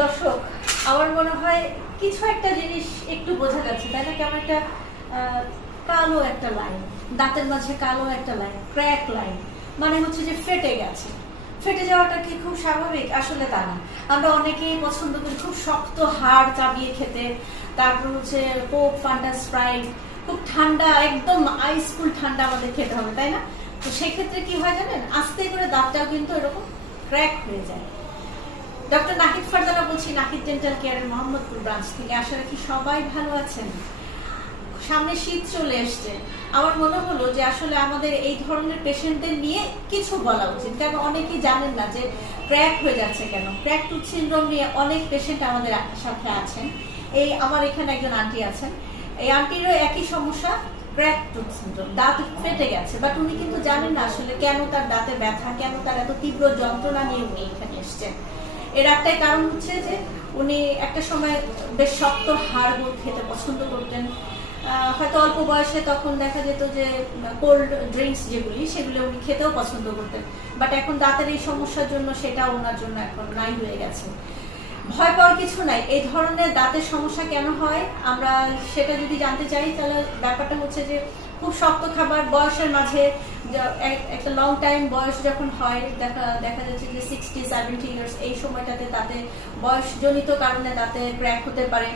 দর্শক, আমার মনে হয় কিছু একটা জিনিস একটু বোঝা যাচ্ছে, তাই না? কেমন একটা কালো একটা লাইন, দাঁতের মাঝে কালো একটা লাইন, ক্র্যাক লাইন, মানে হচ্ছে যে ফেটে গেছে। ফেটে যাওয়াটা কি খুব স্বাভাবিক? আসলে তা না। আমরা অনেকেই পছন্দ করি খুব শক্ত হাড় চাবিয়ে খেতে, তারপর হচ্ছে কোক, ফান্টা, স্প্রাইট, খুব ঠান্ডা, একদম আইস কুল ঠান্ডা আমাদের খেতে হবে, তাই না? তো সেক্ষেত্রে কি হয় জানেন, আস্তে করে দাঁতটাও কিন্তু এরকম ক্র্যাক হয়ে যায়। ডক্টর নাহিদ ফারজানা বলছি, নাহিদ ডেন্টাল কেয়ারের মোহাম্মদপুর ব্রাঞ্চ থেকে। আশা রাখি সবাই ভালো আছেন। সামনে শীত চলে এসছে, আমার মনে হলো যে আসলে আমাদের এই ধরনের পেশেন্টদের নিয়ে কিছু বলা উচিত, কারণ অনেকেই জানেন না যে ক্র্যাক হয়ে যাচ্ছে কেন। ক্র্যাক টুথ সিনড্রোম নিয়ে অনেক পেশেন্ট আমাদের সাথে আছেন। এই আমার এখানে একজন আন্টি আছেন, এই আন্টিরও একই সমস্যা, ক্র্যাক টুথ সিনড্রোম, দাঁত ফেটে গেছে, বাট উনি কিন্তু জানেন না আসলে কেন তার দাঁতে ব্যথা, কেন তার এত তীব্র যন্ত্রণা নিয়ে উনি এখানে এসছেন। এর একটাই কারণ হচ্ছে যে উনি একটা সময় বেশ শক্ত হাড় খেতে পছন্দ করতেন। হয়তো অল্প বয়সে তখন দেখা যেত যে কোল্ড ড্রিঙ্কস যেগুলি, সেগুলো উনি খেতেও পছন্দ করতেন, বাট এখন দাঁতের এই সমস্যার জন্য সেটা ওনার জন্য এখন নাই হয়ে গেছে। ভয় পাওয়ার কিছু নাই। এই ধরনের দাঁতের সমস্যা কেন হয় আমরা সেটা যদি জানতে চাই, তাহলে ব্যাপারটা হচ্ছে যে খুব শক্ত খাবার, বয়সের মাঝে একটা লং টাইম বয়স যখন হয়, দেখা যাচ্ছে যে 60-70 ইয়ার্স, এই সময়টাতে দাঁতে বয়সজনিত কারণে দাঁতে ক্র্যাক হতে পারে।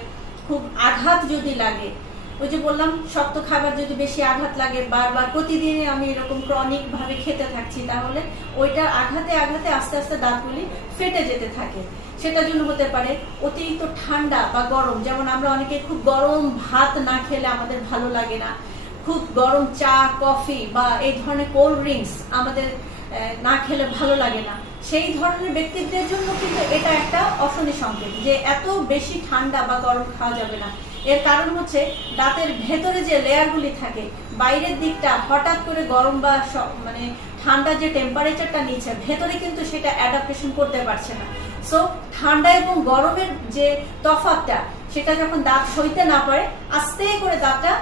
খুব আঘাত যদি লাগে, ওই যে বললাম শক্ত খাবার যদি বেশি আঘাত লাগে, বারবার প্রতিদিনে আমি এরকম ক্রনিক ভাবে খেতে থাকছি, তাহলে ওইটা আঘাতে আঘাতে আস্তে আস্তে দাঁতগুলি ফেটে যেতে থাকে। সেটার জন্য হতে পারে অতিরিক্ত ঠান্ডা বা গরম, যেমন আমরা অনেকে খুব গরম ভাত না খেলে আমাদের ভালো লাগে না, খুব গরম চা, কফি বা এই ধরনের কোল্ড ড্রিঙ্কস আমাদের না খেলে ভালো লাগে না। সেই ধরনের ব্যক্তিদের জন্য কিন্তু এটা একটা অশনি সংকেত যে এত বেশি ঠান্ডা বা গরম খাওয়া যাবে না। এর কারণ হচ্ছে দাঁতের ভেতরে যে লেয়ারগুলি থাকে, বাইরের দিকটা হঠাৎ করে গরম বা মানে ঠান্ডা যে টেম্পারেচারটা নিচ্ছে, ভেতরে কিন্তু সেটা অ্যাডাপ্টেশন করতে পারছে না। সো ঠান্ডা এবং গরমের যে তফাৎটা, সেটা যখন দাঁত সইতে না পারে, আস্তে করে দাঁতটা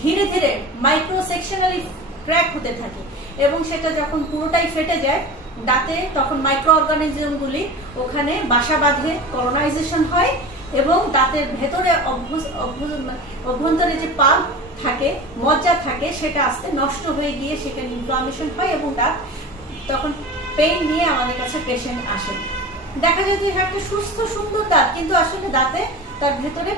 ধীরে ধীরে মাইক্রো সেকশনালি ক্র্যাক হতে থাকে, এবং সেটা যখন পুরোটাই ফেটে যায় দাঁতে, তখন মাইক্রো অর্গানিজমগুলি ওখানে বাসা বাঁধে, কলোনাইজেশন হয়, এবং দাঁতের ভেতরে অভ্যন্তরে যে পাল্প থাকে, মজ্জা থাকে, সেটা আস্তে নষ্ট হয়ে গিয়ে সেখানে ইনফ্লামেশন হয়, এবং দাঁত তখন পেইন নিয়ে আমাদের কাছে পেশেন্ট আসে। দেখা যায় যে একটা সুস্থ সুন্দর দাঁত, কিন্তু আসলে দাঁতে তার ভেতরে